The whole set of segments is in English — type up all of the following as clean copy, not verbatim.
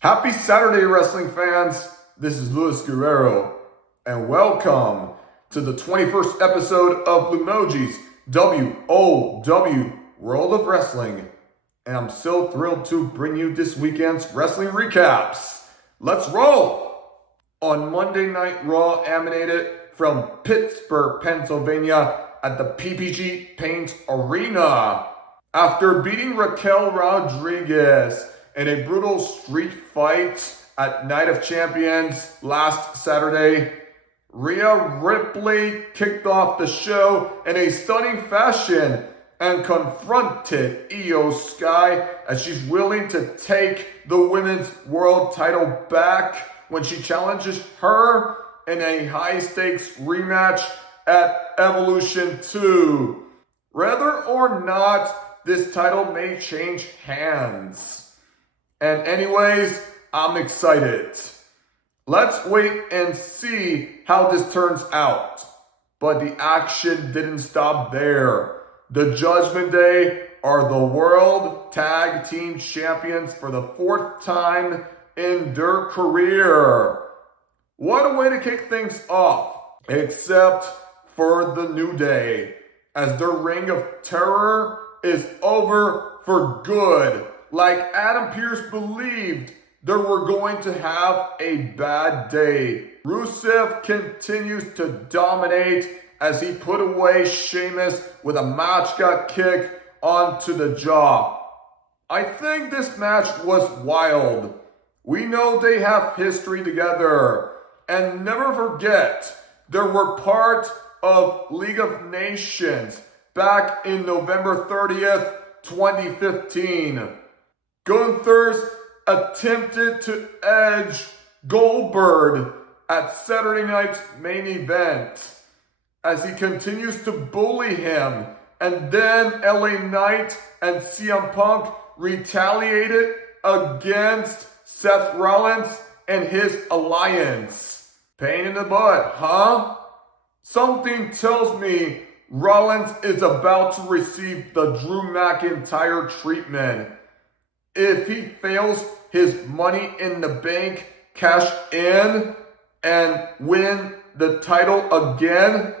Happy Saturday, wrestling fans. This is Luis Guerrero, and welcome to the 21st episode of Lumoji's WOW World of Wrestling. And I'm so thrilled to bring you this weekend's wrestling recaps. Let's roll! On Monday Night Raw, emanated from Pittsburgh, Pennsylvania at the PPG Paint Arena. After beating Raquel Rodriguez in a brutal street fight at Night of Champions last Saturday, Rhea Ripley kicked off the show in a stunning fashion and confronted Io Sky as she's willing to take the women's world title back when she challenges her in a high-stakes rematch at Evolution 2. Whether or not this title may change hands. And anyways, I'm excited. Let's wait and see how this turns out. But the action didn't stop there. The Judgment Day are the World Tag Team Champions for the fourth time in their career. What a way to kick things off, except for the New Day, as their reign of terror is over for good. Like Adam Pearce believed they were going to have a bad day. Rusev continues to dominate as he put away Sheamus with a matchgut kick onto the jaw. I think this match was wild. We know they have history together. And never forget, they were part of League of Nations back in November 30th, 2015. Gunther's attempted to edge Goldberg at Saturday night's main event as he continues to bully him, and then LA Knight and CM Punk retaliated against Seth Rollins and his alliance. Pain in the butt, huh? Something tells me Rollins is about to receive the Drew McIntyre treatment. If he fails his Money in the Bank cash in and win the title again,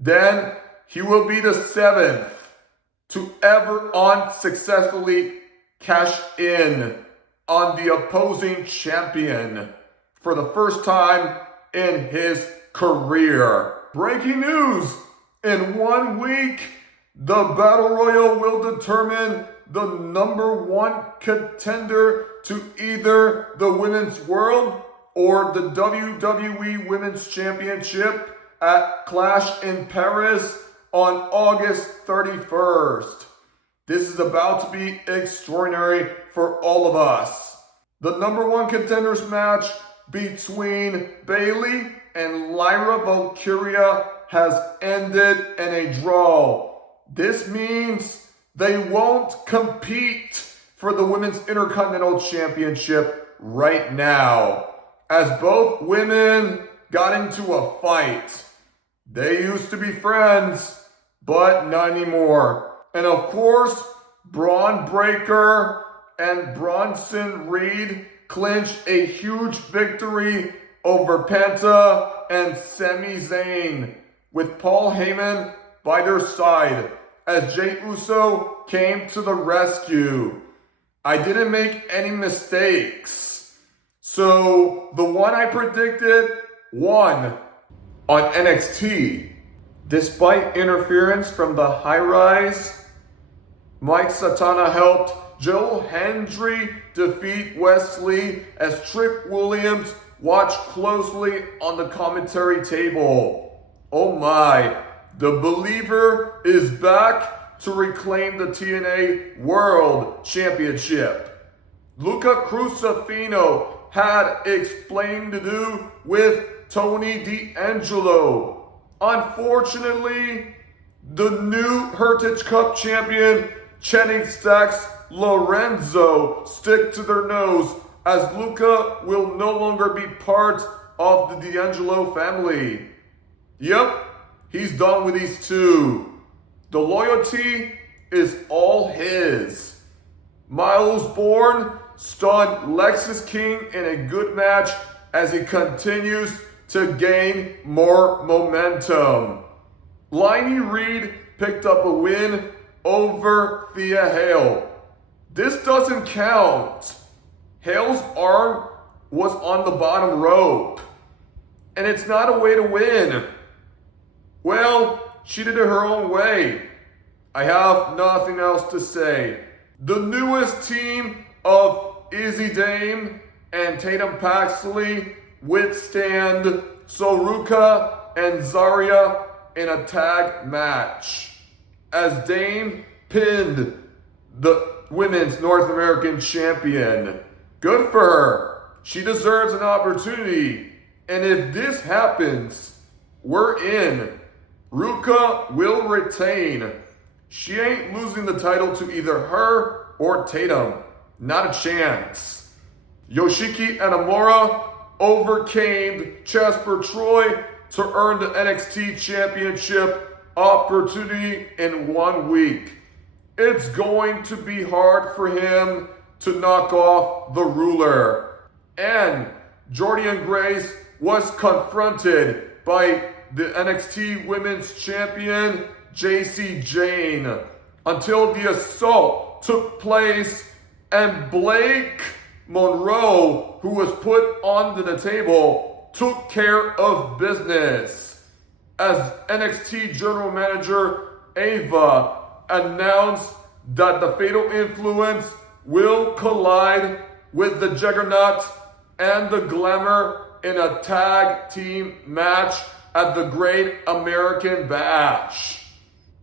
then he will be the seventh to ever unsuccessfully cash in on the opposing champion for the first time in his career. Breaking news! In 1 week, the Battle Royal will determine the number one contender to either the Women's World or the WWE Women's Championship at Clash in Paris on August 31st. This is about to be extraordinary for all of us. The number one contenders match between Bayley and Lyra Valkyria has ended in a draw. This means they won't compete for the Women's Intercontinental Championship right now, as both women got into a fight. They used to be friends, but not anymore. And of course, Braun Breaker and Bronson Reed clinched a huge victory over Penta and Sami Zayn, with Paul Heyman by their side as Jey Uso came to the rescue. I didn't make any mistakes. So the one I predicted won on NXT. Despite interference from the High Rise, Mike Satana helped Joe Hendry defeat Wesley as Trick Williams watched closely on the commentary table. Oh my, the Believer is back to reclaim the TNA World Championship. Luca Crucifino had explaining to do with Tony D'Angelo. Unfortunately, the new Heritage Cup champion Channing Stacks Lorenzo stick to their nose as Luca will no longer be part of the D'Angelo family. Yep, he's done with these two. The loyalty is all his. Miles Bourne stunned Lexis King in a good match as he continues to gain more momentum. Lainey Reed picked up a win over Thea Hale. This doesn't count. Hale's arm was on the bottom rope, and it's not a way to win. Well, she did it her own way. I have nothing else to say. The newest team of Izzy Dame and Tatum Paxley withstand Soruka and Zarya in a tag match as Dame pinned the Women's North American Champion. Good for her. She deserves an opportunity. And if this happens, we're in. Ruka will retain. She ain't losing the title to either her or Tatum. Not a chance. Yoshiki Inamura overcame Jasper Troy to earn the NXT Championship opportunity in 1 week. It's going to be hard for him to knock off the ruler. And Jordan Grace was confronted by the NXT Women's Champion, JC Jane, until the assault took place and Blake Monroe, who was put onto the table, took care of business as NXT General Manager Ava announced that the Fatal Influence will collide with the Juggernaut and the Glamour in a tag team match at the Great American Bash.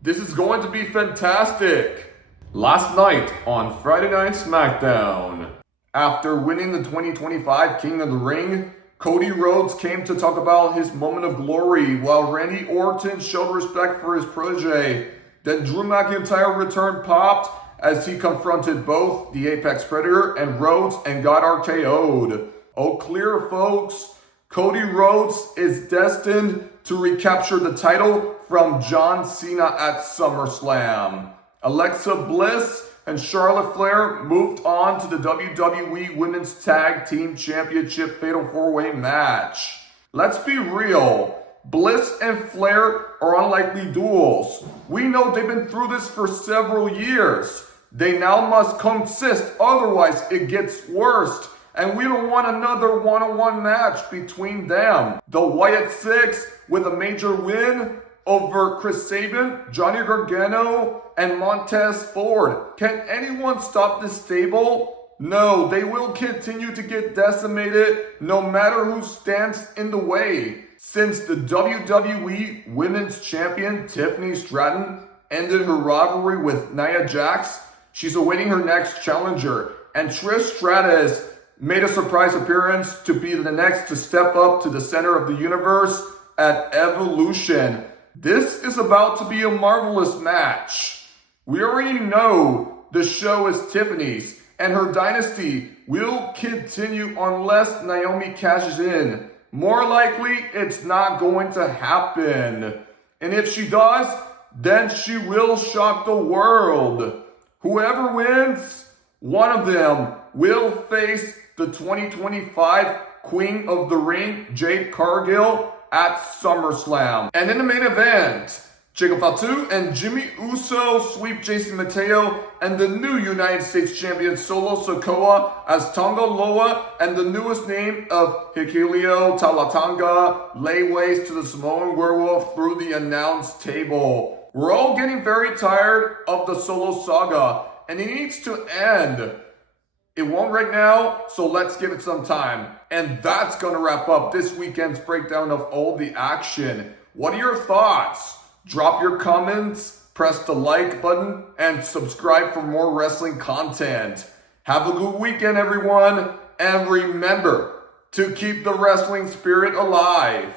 This is going to be fantastic. Last night on Friday Night SmackDown, after winning the 2025 King of the Ring, Cody Rhodes came to talk about his moment of glory while Randy Orton showed respect for his protege. Then Drew McIntyre returned popped as he confronted both the Apex Predator and Rhodes and got RKO'd. Oh, clear folks, Cody Rhodes is destined to recapture the title from John Cena at SummerSlam. Alexa Bliss and Charlotte Flair moved on to the WWE Women's Tag Team Championship Fatal 4-Way match. Let's be real. Bliss and Flair are unlikely duels. We know they've been through this for several years. They now must consist, otherwise it gets worse. And we don't want another one-on-one match between them. The Wyatt Six with a major win over Chris Sabin, Johnny Gargano, and Montez Ford. Can anyone stop this stable? No, they will continue to get decimated no matter who stands in the way. Since the WWE Women's Champion Tiffany Stratton ended her rivalry with Nia Jax, she's awaiting her next challenger. And Trish Stratus made a surprise appearance to be the next to step up to the center of the universe at Evolution. This is about to be a marvelous match. We already know the show is Tiffany's, and her dynasty will continue unless Naomi cashes in. More likely, it's not going to happen. And if she does, then she will shock the world. Whoever wins, one of them will face the 2025 Queen of the Ring, Jade Cargill, at SummerSlam. And in the main event, Jacob Fatu and Jimmy Uso sweep Jason Mateo and the new United States Champion Solo Sikoa as Tonga Loa and the newest name of Hikilio Talatanga lay waste to the Samoan Werewolf through the announce table. We're all getting very tired of the Solo saga, and it needs to end. It won't right now, so let's give it some time. And that's gonna wrap up this weekend's breakdown of all the action. What are your thoughts? Drop your comments, press the like button, and subscribe for more wrestling content. Have a good weekend, everyone, and remember to keep the wrestling spirit alive.